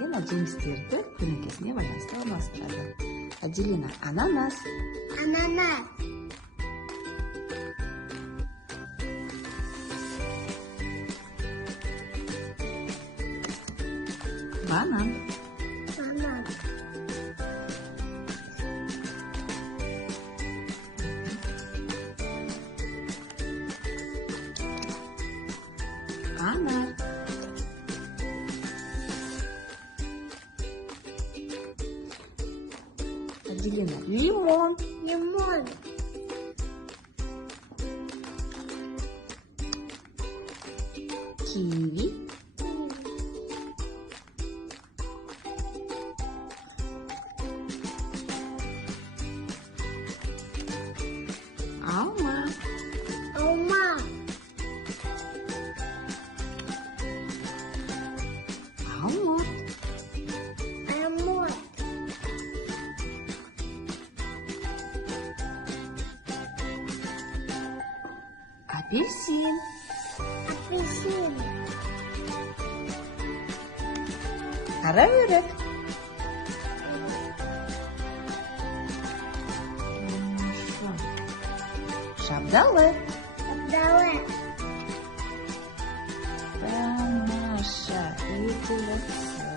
деген жемістерді көлеңкесіне байланысты орналастырады. Аделина, ананас. Ананас. Банан. Банан. Анар. Аделина, лимон. Лимон. Киви. Алма. Алма. Алмұрт. Алмурт. Апельсин. Апельсин. Қара өрік. Шабдалы. Шабдалы. Тамаша. Өте жақсы.